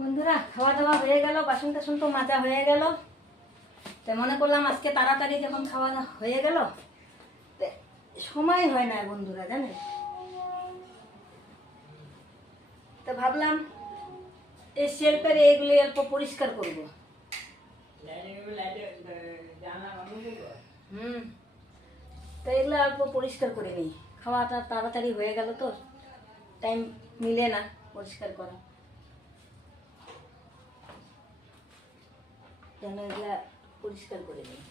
বন্ধুরা, খাওয়া দাওয়া হয়ে গেল, বাসন টাসন তো মাজা হয়ে গেল। তো মনে করলাম আজকে তাড়াতাড়ি যখন খাওয়া দাওয়া হয়ে গেল, সময় হয় না বন্ধুরা, জানেন। তো ভাবলাম এই শেল্ফের এইগুলি অল্প পরিষ্কার করব। তো এগুলো অল্প পরিষ্কার করে নিই। খাওয়াটা তাড়াতাড়ি হয়ে গেল তো টাইম মিলে না পরিষ্কার করা, যেন এগুলা পরিষ্কার করে নিই।